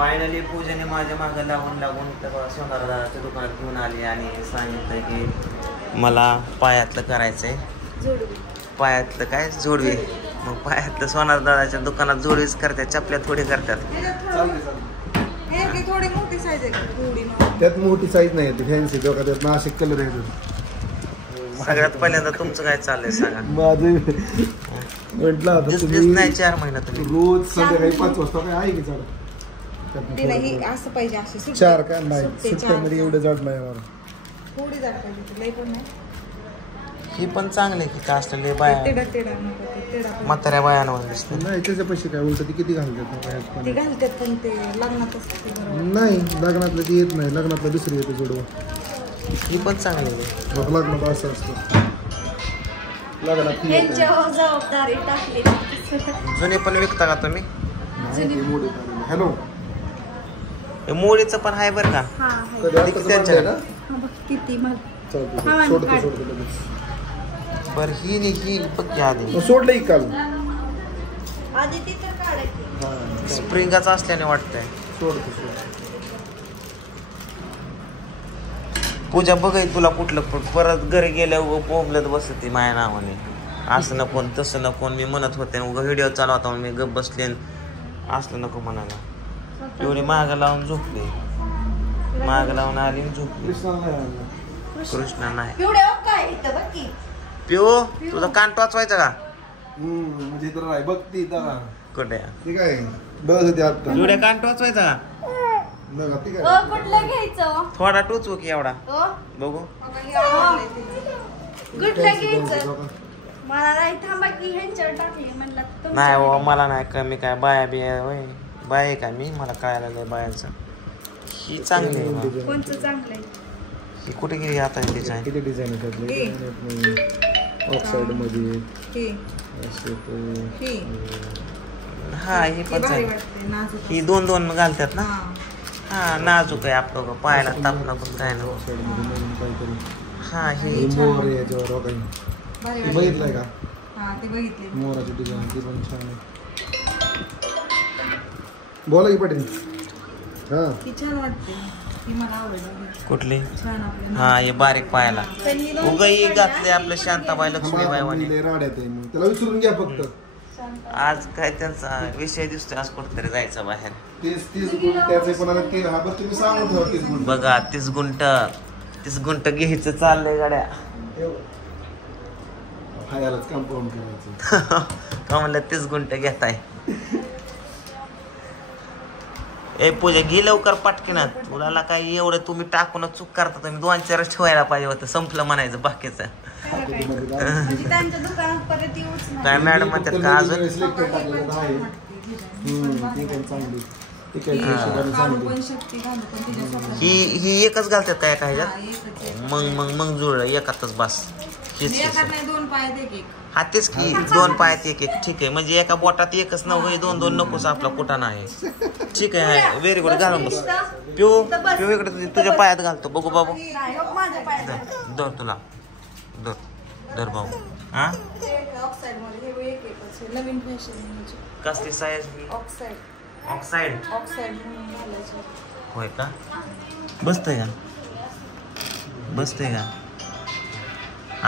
Finally पूजेने माझ्या मागं लागून तर सोनारदाच्या दुकानात घेऊन आली आणि सांगितलं की मला पायातलं करायचंय. पायातलं काय जोडवी. मग पायातलं सोनारदाच्या दुकानात जोडवीच करतात, चपल्या थोडी करतात. त्यात मोठी साईज नाही येते फॅन्सी बघा, त्यात नाशिक कलर आहे. सगळ्यात पहिल्यांदा तुमचं काय चाललंय सांगा. माझं म्हटलं आता तुम्ही नाही 4 महिना तुम्ही रोज संध्याकाळी 5 वाजता काय आहे की चालू असं पाहिजे असे 4 का नाही सुट्ट्यामध्ये एवढं जाड नाही मला. थोडी जाड पाहिजे लई पण नाही. ही पण चांगली की का असलेले बाया म्हाताऱ्या बायांवर दिसते. नाही त्याच्या पैसे काय उलट ती किती घालतात ते घालतात पण ते लग्नात नाही. लग्नातलं ती येत नाही, लग्नातलं दुसरी येते जोडवं. ही पण चांगली आहे. लग्नात असं असतं. लग्नात जबाबदारी टाकली. जुने पण विकता का तुम्ही? हॅलो मोडीचं पण आहे बरं का. किती बरं ही पक्की आधी सोडलं काल आधी ती तर काढायची. स्प्रिंगाचं असल्याने वाटतंय. पूजा बघाय तुला कुठलं परत घरी गेल्यावर बोंबलत बसते माझ्या नावाने. असं नको तसं नको मी म्हणत होते. उगा व्हिडिओ चालू होता मी गप बसले. असलं नको म्हणाला. एवढी मागं लावून झोपली. मागं लावून आली झोपली. कृष्णा नाही. पिओ तुझा कान टोचवायचा का? म्हणजे तर नाही बघ ती कुठे ठीक आहे बघ होती आता एवढ्या कान टोचवायचा का? कुठलं घ्यायचं? थोडा टोचवू की एवढा बघू. कुठलं घ्यायचं? मला नाही थांबा की ह्यांच्यावर टाकली म्हणलं. नाही बाबा मला नाही कमी काय बाया बिया होय बाय का मी मला कळायला नाही बायांचं. ही चांगली आहे. कोणचं चांगलं आहे? ही कुठे गेली आता डिझाईन? किती डिझाईन ऑक्साइड मध्ये हा ही पण ही 2 घालतात ना. हा नाजूक आहे आपलं पायाला तापणं पण काय ना. ऑक्साइड मध्ये नवीन काहीतरी. हा ही मोर याच्यावर काही बघितलंय का? ते बघितले मोराची डिझाईन ती पण छान आहे. बोला की पाटील. हा ती छान वाटते. ती मला आवडली. कुठली? छान आपलं. हा हे बारीक पायाला उगाही घातले आपलं शांताबाई लक्ष्मीबाई वाणी. राड्यात आहे मग त्याला विचारून घ्या फक्त. आज काय त्यांचा विषय दिसतोय. आज कुठेतरी जायचं बाहेर. 30 गुंठ त्याचे कोणाला केलं हा बस तुम्ही सांगून ठेवा. 30 गुंठ बघा 30 गुंठ घ्यायचं चाललंय गाड्या. हायालाच कंपाऊंड करायचं का म्हणलं 30 गुंठ घेताय. ए पूजा घे लवकर पटकी ना. तुला काय एवढं तुम्ही टाकूनच चूक करता. तुम्ही 2-4 ठेवायला पाहिजे होतं. संपलं म्हणायचं बाकीचं. काय मॅडम म्हणतात का अजून? ही एकच घालतात काय काय ह्याच्यात? मग जुळलं एकातच बस. हा तेच की 2 पायात 1 ठीक आहे. म्हणजे एका बोटात एकच नव्हे 2 नकोच आपला कुठं नाही. ठीक आहे व्हेरी गुड. घालून बस. पिऊ इकडे तुझ्या पायात घालतो बघू बाबू. दर तुला दर भाऊ. हा कसली साईज? ऑक्साइड होय का? बसतंय का?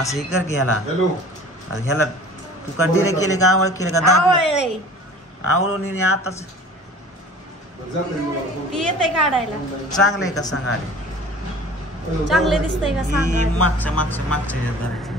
असं हे कर की ह्याला तू का डिरे केले का आवळ केले का? आवळून आताच येते काढायला. चांगलं आहे का सांगा आले? चांगले दिसतंय का सांगा? मागच्या ह्याच्यात धरायचं.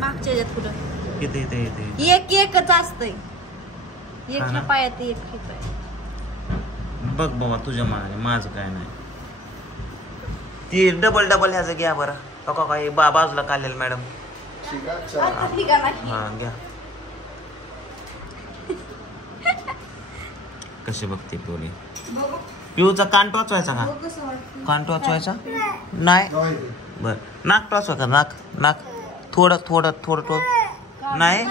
मागच्या ह्याच्यात कुठं येते एकच असतंय. एकच्या पायात एक बघ बाबा तुझ्या मनाने. माझं काय नाही. ती डबल ह्याचं घ्या बरं. का काही बाजूला काढलेलं मॅडम. हा घ्या. कसे बघते पिवली. पिऊचा कान टोचवायचा का? कान टोचवायचा नाही. बर नाक टोचवा का? नाक थोडं टोच नाही.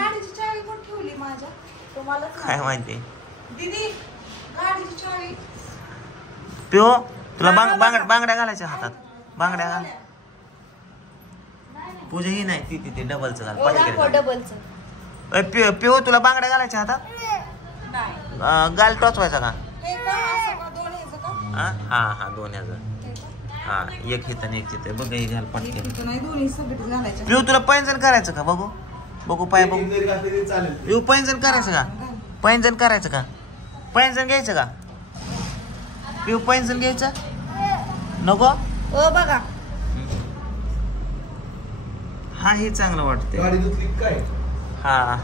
काय माहिती पिऊ तुला बांगड्या घालायच्या हातात. बांगड्या घाल. पूजा ही नाही ती डबलचं घाल. पिऊ तुला बांगड्या घालायच्या हातात. गाल टोचवायचा का? हा 2000. हा एक हित आणि एक तिथे बघ हे घाल पटके. तिथं नाही दोन्ही सगळं घालायचं. पिऊ तुला पैंजण करायचं का बघू बघू पाय बघू. चालेल. पिऊ पैंजण करायचं का पैंजण करायचं का पैंजण घ्यायचं का पिऊ पैंजण घ्यायचं नको. ओ बघा हा हे चांगलं वाटते. गाडी धुतली काय? हा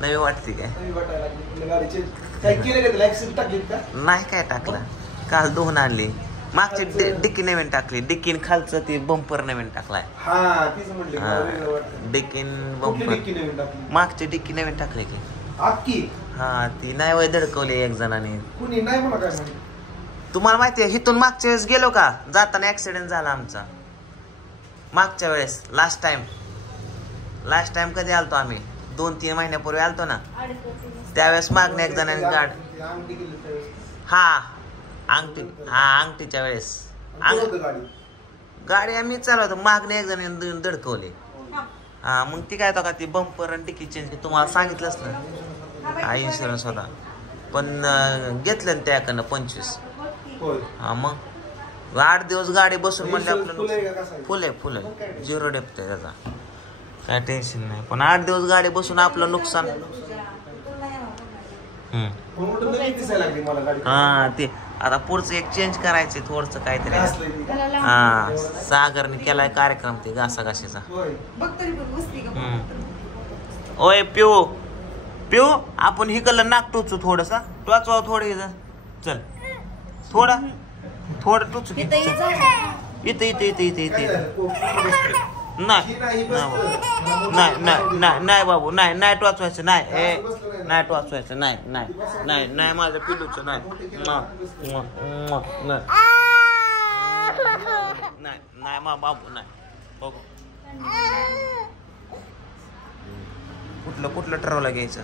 नवी वाटते काय नवी वाटायला लागली. गाडीचे काय केलं का त्याला ऍक्सिडेंट टाकलीत का? नाही काय टाकला काल धुवून आणली. मागची डिक्की नवीन टाकली. डिक्कीन खालचं ती बंपर नवीन टाकलाय. हा तीच म्हणले मला वेगळं वाटतं. डिक्कीन कुठली बंपर डिक्की नवीन टाकली? मागची डिक्की नवीन टाकली की अक्की हा ती नाही वय धडकवली एक जणाने. कुणी नाही म्हणा काय म्हणते. तुम्हाला माहितीये हिथून मागच्या वेळेस गेलो का जाताना ऍक्सिडेंट झाला आमचा. मागच्या वेळेस लास्ट टाइम कधी आलतो आम्ही 2-3 महिन्यापूर्वी आलतो ना त्यावेळेस मागणे एक जणांनी गाडी अंगठी गेली त्यावेळेस. अंगठीच्या वेळेस कोण होतं गाडी? गाडी आम्ही चालवतो मागणे एक जणांनी धडकवली. हा मग ती काय का ती बंपर आणि डिक्की चेंज तुम्हाला सांगितलंच ना. हा इन्शुरन्स होता पण घेतलं ना त्याकडनं 25. होय. हा मग 8 दिवस गाडी बसून म्हणले फुल आहे आपलं का कसं आहे? फुल आहे 0 डेप्थ आहे त्याचा काय टेन्शन नाही. पण 8 दिवस गाडी बसून आपलं नुकसान. म्हणून नवीन दिसायला लागली मला गाडी. हा ते आता पुढचं एक चेंज करायचे थोडस काहीतरी. असलंय ती. हा सागरने केलाय कार्यक्रम ते घासाघाशीचा. होय. बघ तरी पण बसती का? ओय पिऊ आपण हिकडलं नाक टोचू थोडस टोचवा थोडं इथं चल थोडं टोचू की. इथं इथं काय झालं? बसतोय. नाही नाही बाबू नाही टोचवायचं नाही टोचवायचं नाही माझं पिलूचं नाही बाबू नाही बघू. कुठलं ठरवलं घ्यायचं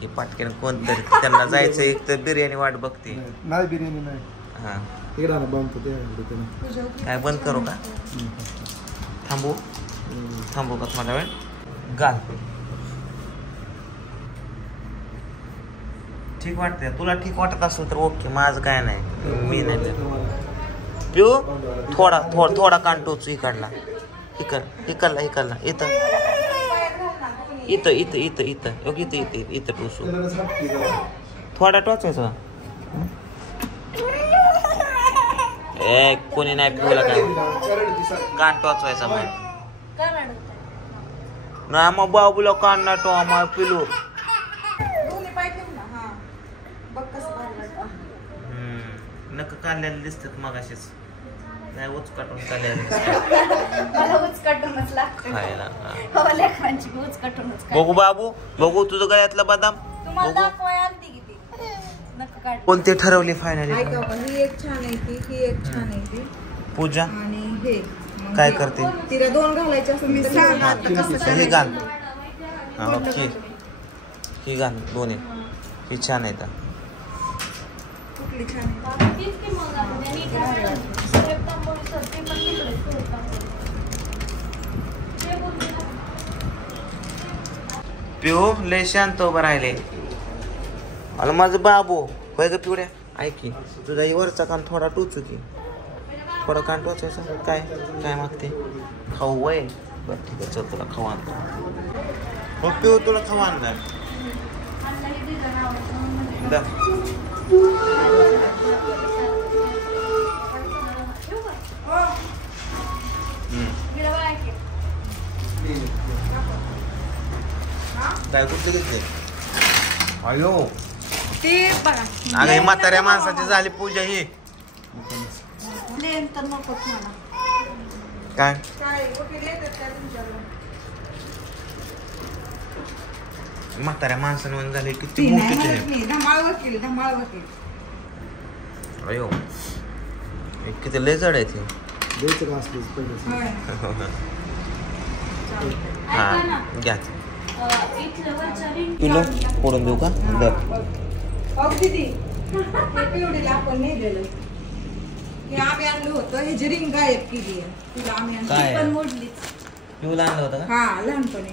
हे पाटकेन कोणतरी त्यांना जायचं एक तर बिर्याणी वाट बघते. नाही बिर्याणी नाही. हा इकडे आणा बंद होते. काय बंद करू का थांबू का थोडा वेळ घाल. ठीक वाटतंय तुला ठीक वाटत असेल तर ओके माझं काय नाही मी नाही पिऊ थोडा कान टोचू इकडला इकडला इथं टोचू थोडा टोचायचा. कोणी नाही पिऊला काय कान टोचवायचा मग नाही मग बाबूला कान नाही टो मग पिलू. दोन्ही पाय ठेव ना. हा बघ कसं भारी वाटतं. नक काढलेले दिसतात मग असेच नाही उचकाटून काढलेले मला उचकाटूनच लागतं. खायला. हो लेकरांची उचकाटूनच बघू बाबू बघू तुझं गळ्यातलं बदाम तुम्हाला बघू. दाखवाय आलती किती नका काढ. कोणते ठरवले फायनली ऐका बघा, ही एक छान आहे ती ही एक छान आहे ती पूजा आणि हे मग काय हे. करते तिला 2 घालायचे असेल मी सांग आता कसं हे घाल हा ओके ही घाल दोन्ही ही छान आहे. कुठली छान आहे? पिऊ लय शांत उभं राहिले. मला माझं बाबू होय ग पिवड्या ऐक की तुझा वरचा कान थोडा टोचू की थोडा कान टोचायचा काय मागते खाऊ वय बरं ठीक आहे चल तुला खाऊ आणतो. मग पिऊ तुला खाऊ आणणार काय कुठले घेतले अयो ते बघा अगं ही म्हाताऱ्या माणसाची झाली पूजा ही प्लेन तर नकोच मला. काय काय वकील येतात का तुमच्याकडे? म्हाताऱ्या माणसाने म्हणून झाली किती ती नाही मोठी म्हणत मी. धमाळ वकील अयो हे किती लय जड आहे ती. द्यायचं का असलीच पहिलं. होय. हा घ्या तुला फोडून देऊ का दर अहो दीदी हे पिवडीला आपण नेलेलं हे आम्ही आणलं होतं हे जी रिंग गायब केली आहे तिला आम्ही आणलं काय पण मोडलीच. पिऊला आणलं होतं का हा लहानपणी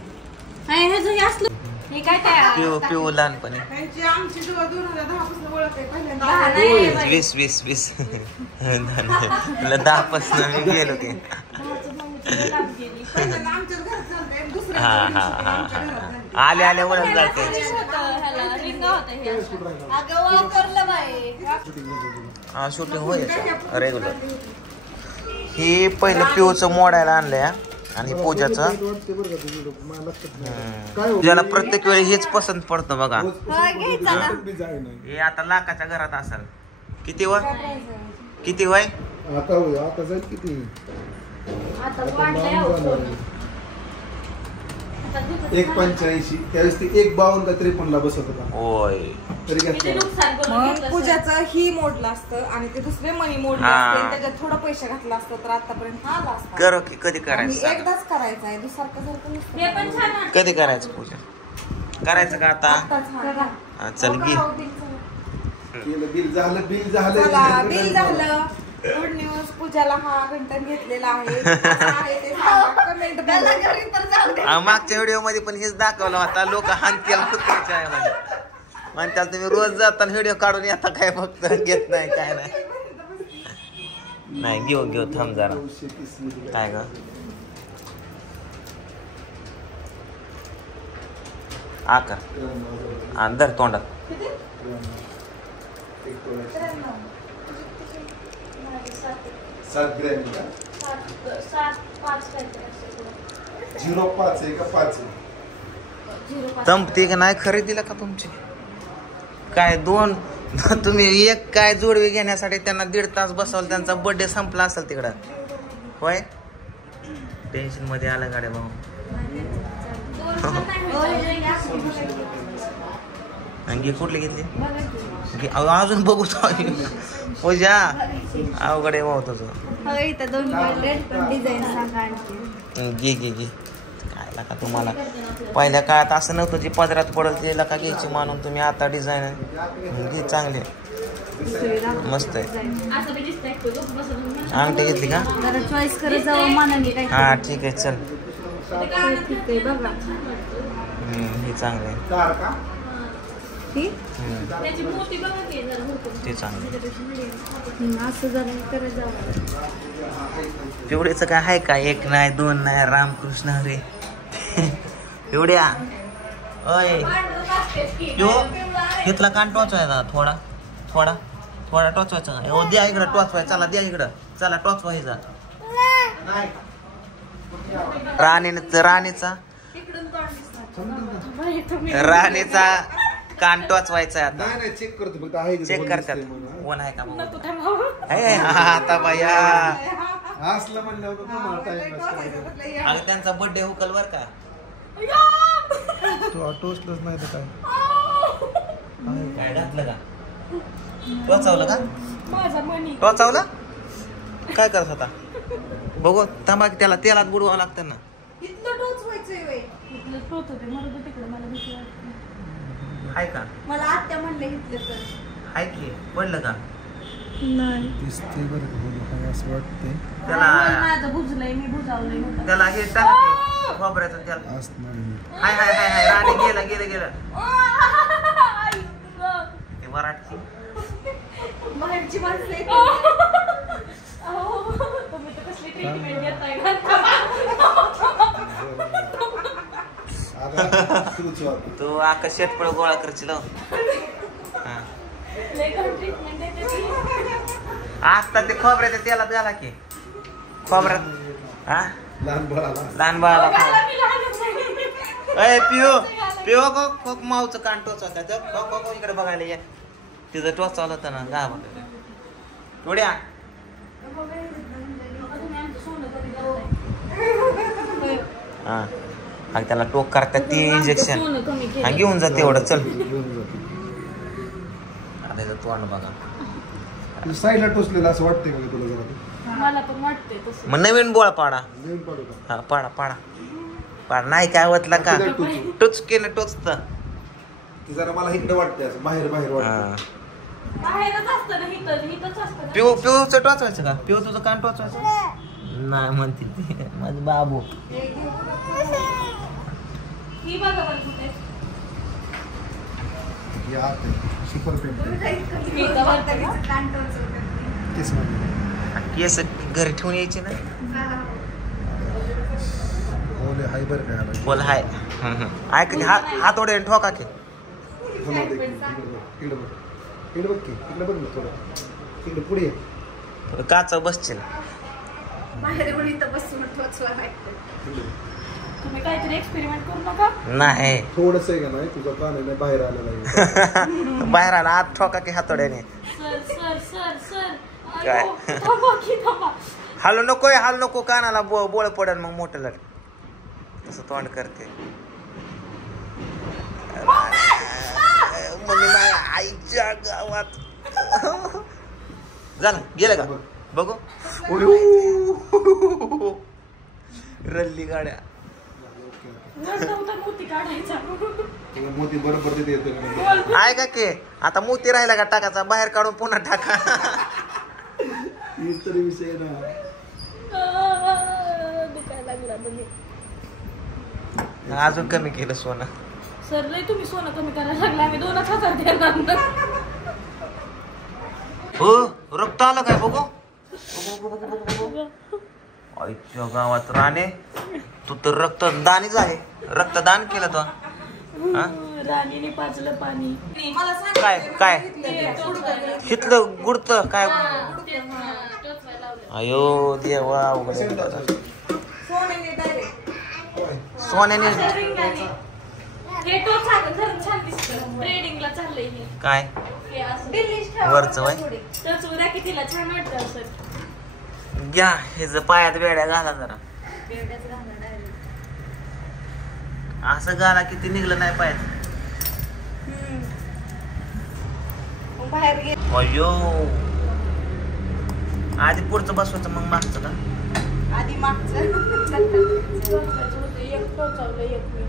हे असलं हे काय काय पिऊ लहानपणी त्यांची आमची 2010 पासून ओळख आहे पहिल्यांदा. 20 10 पासून मी गेलो की पहिल्यांदा आमच्याच घरात झालंय, दुसऱ्या हा दिवशी हा हा आमच्या घरात हा झालंय. आले ओळख जाते अगं वापरलं बाई हा शूटिंग होय रेग्युलर. ही पहिलं पिऊचं मोडायला आणलंय आणि पूजाचं वाटते बरं का ते व्हिडिओ मला लक्षात नाही काय हो? पूजाला प्रत्येक वेळी हेच पसंत पडतं बघा. घ्यायचा ना. बी जाय नाही हे आता लाखाच्या घरात असाल. किती वय आता होय आता जाईल किती आता वाढलंय अहो सोनं. आता दिवसात 1.85 त्यावेळेस ते 1.52 का 53 ला बसत होता होय तरी किती घेतला नुकसान करून मग घेतलं पूजाचं ही मोडलं असतं आणि ते दुसरे मनी मोडले हा. असते आणि त्याच्यात थोडं पैसे घातलं असतं तर आतापर्यंत हा आला असता. करो की कधी आणि करायचं सांगा. एकदाच करायचं आहे दुसरं नसतं. हे पण छान वाटतं. कधी करायचं पूजा करायचं का आता आत्ताच हा. हा, चल घे केलं बिल झालं चला बिल झालं. गुड न्यूज पूजाला हा घंटन घेतलेला आहे. कसं आहे ते सांगा. कमेंट त्याला घरी तर जाऊ दे. मागच्या व्हिडिओ मध्ये पण हेच दाखवलं होता. लोक हानतेल कुत्र्याच्या आहे म्हणजे म्हणताल तुम्ही रोज जाताना व्हिडिओ काढून येता काय फक्त घेत नाही काय नाही. नाही घेऊ थांब जरा 930 काय ग आकार धर तोंडात. सात ग्रॅम का 0.5 आहे का 5 आहे तंपते का नाही खरेदीला का तुमची काय दोन तुम्ही एक काय जोडवी घेण्यासाठी त्यांना 1.5 तास बसवलं. त्यांचा बर्थडे संपला असेल तिकडं होय. टेन्शन मध्ये आलं गाड्या भाऊ. घे कुठली घेतली अजून बघू पूजा अवघड आहे भाऊ तुझं. होय इथं 2 रेड पण डिझाईन सांगा आणखी. घे काय लाका तुम्हाला पहिल्या काळात असं नव्हतं जे पदरात पडत ते लाका घ्यायची मानून तुम्ही आता डिझाईन घे चांगले मस्त आहे. असं बी दिसतंय तो बसून. अंगठी घेतली का जरा चॉईस करत जाऊ मनाने काय. हा ठीक आहे चल. ठीक आहे बघा. हे चांगलं आहे. कार का त्याची मोठी बघा की जरा भरपूर. ते चांगलं आहे. असं जरा करत जाऊ. पिवड्याचं काय आहे का 1 नाही 2 नाही रामकृष्ण हरे पिवड्या अय घेतला कान टोचवायचा थोडा टोचवायचा का द्या इकडं टोचवाय चला द्या इकडं चला टोचवायचा राणीचा कान टोचवायचा आता. नाही चेक करतो फक्त आहे चेक करतात कोण आहे का मग आता बाया असलं म्हणलं होतं तुम्हाला टाइम आणि त्यांचा बर्थडे हुकल बर का तू टोचलंच नाही तर काय घातलं का टोचावलं का माझा मनी टोचावलं काय करत होता बघू थांबा की त्याला तेलात बुडवावं लागतं ना. इथलं टोचवायचंय व्हय. इथलं टोच होते मरू तिकडे मला भीती वाटते. आहे का मला आत्या म्हणले इथलं तर आहे की पडलं का नाही दिसते बरं असं वाटते त्याला माझं बुजलंय मी बुजावलंय त्याला हे टाक खोबऱ्याचं तेल असणार हाय हाय हाय हाय राणी गेलं ते वराटची बाहेरची माणसं तुम्ही तर कसली ट्रीटमेंट देताय तू आकाश शेटपळ गोळा करशील ट्रीटमेंट देते. आता ते खोबऱ्याच्या तेलात घाला की खोबऱ्यात हा लहान बाळाला अय पिओ को माऊचं कान टोचवतात इकडे बघायला या तिचं टोचावलं होतं ना गाव थोड्या हा त्याला टोक करतात ती इंजेक्शन हा घेऊन जाते एवढं चल आता तोंड बघा साईडला टोचलेलं असं वाटतंय का तुला जरा मला पण वाटतंय तसं. मग नवीन बोळा पाडा नवीन पाडू का हा पाडा नाही काय होतला का टोचकेनं टोचत ते जरा मला इकडे वाटतंय असं बाहेर वाटतं बाहेरच असतं ना हिथंच असतं ना. पिऊचं टोचवायचं का पिऊ तुझं कान टोचवायचं नाही म्हणतील ते माझं बाबू ही बघा बरं कुठे हे आत आहे सुपर पेंट मी तर म्हणते ना, कांटोरचं करते. केस मध्ये केस घरी ठेवून यायची ना ओले हाय बरं काय आला बोल हाय ऐक हात ओढे ठोका की इकडे बघ की इकडे बघ ना थोडं इकडे पुढे ये. काच बसशील बाहेर कोणी इथं बसून टोचला नाही. तुम्ही काहीतरी एक्सपेरिमेंट करू नका. नाही थोडंसं आहे का नाही तुझा कान आहे ना बाहेर आलेला आहे. बाहेर आला आत ठोका की हातोड्याने सर सर सर सर काय? अयो, थांबा की थांबा. हालू नकोय हालू नको कानाला बोळ पडेल मग मोठं लट तसं तोंड करते मम्मी माझ्या आईच्या गावात झालं गेलं का बघू रल्ली गाड्या वर नव्हता मोती काढायचा. तुला मोती बरोबर तिथे येतो आहे का की आता मोती राहिला का टाकाचा बाहेर काढून पुन्हा टाका हीच तरी विषय ना. दुखायला लागला तुम्ही. अजून कमी केलं सोनं सर लय तुम्ही सोनं कमी करायला लागला. आम्ही 2,000 देणार ना. हो रक्त आलं काय बघू आईच्या गावात राणे तू तर रक्तदानी झाले रक्तदान केलं तो हा? राणीने पाजलं पाणी. मला सांग काय काय काय हितलं गुडत काय अयो देवा अवघड आहे बाबा. सोन्याने डायरेक्ट सोन्याने हे टोच छान दिसतं. ट्रेडिंगला चाललंय हे. काय हे असं दिल्लीच ठेवा वरचं वय थोडी. टच उद्या कितीला छान वाटतं सर. घ्या हे जर पायात वेड्या घाला जरा बेवड्याच घालणार direct. असं घाला किती निघलं नाही पायात मग बाहेर गेले अयो आधी पुढचं बसवायचं मग मागचं का आधी मागचं एक टोचावलं एक मी.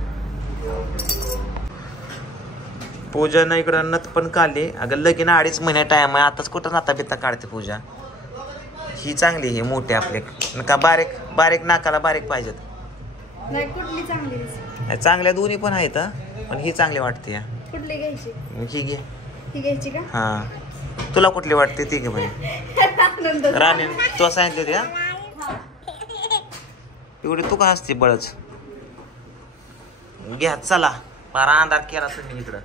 पूजा इकडं नथ पण काढली अगं लगीन 2.5 महिने टाइम आहे आताच कुठं नाता बिता काढते पूजा ही चांगली ही मोठी आपले का बारीक बारीक नाकाला बारीक पाहिजेत नाही कुठली चांगली दिसते? चांगल्या दोन्ही पण आहेत हा. पण ही चांगली वाटते या. कुठली घ्यायची? ही घे ही घ्यायची का? हा तुला कुठली वाटते ती घे म्हणजे आनंद. राणी तू सांगितली होती हा एवढी तू का असते बळच घ्या चला बारा अंधार केला तुम्ही इकडं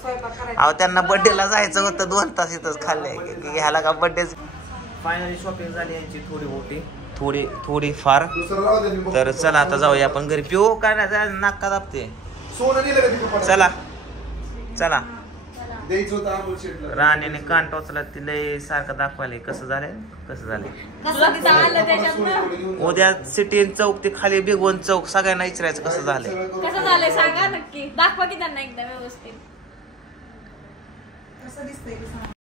स्वयंपाक करायचा अहो त्यांना बर्थडेला जायचं होतं 2 तास इथंच खाल्ले घ्यायला का बर्थडे फायनली शॉपिंग झाली यांची थोडी मोठी थोडी फार दुसरं राहू दे, मी बघतो. तर चला आता जाऊया आपण घरी पिऊ काय नाही नाका दाबते सोनं दिलं का तिथं पडायला? चला चला द्यायचं होतं अमोल शेटला. राणीने कान टोचला तिला सारखं दाखवायला कसं झालंय तुला तिथं आलं त्याच्यातनं. थोडं घेऊन जा. उद्या सिटी चौक ते खाली भिगवण चौक सगळ्यांना विचारायचं कसं झालंय सगळं करून कसं झालंय सांगा नक्की. दाखवा की त्यांना एकदा व्यवस्थित. कसं दिसतंय की सांग